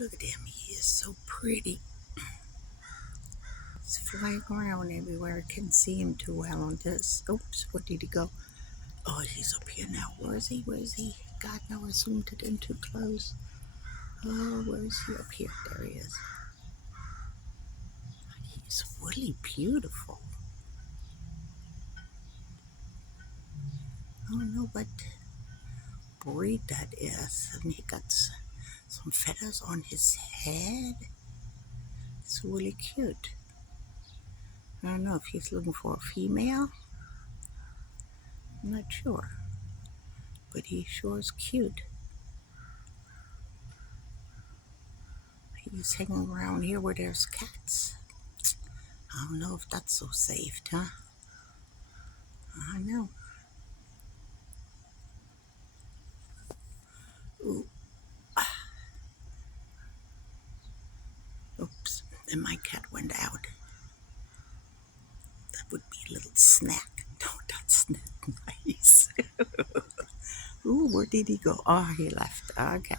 Look at him, he is so pretty. He's flying around everywhere. I can't see him too well on this. Oops, where did he go? Oh, he's up here now. Where is he? Where is he? God, no, I zoomed it in too close. Oh, where is he? Up here. There he is. He's really beautiful. I don't know what breed that is. And he got some feathers on his head. It's really cute. I don't know if he's looking for a female. I'm not sure. But he sure is cute. He's hanging around here where there's cats. I don't know if that's so safe, huh? I know. Ooh, oops. And my cat went out. That would be a little snack. No, that's not nice. Ooh, where did he go? Oh, he left. Okay.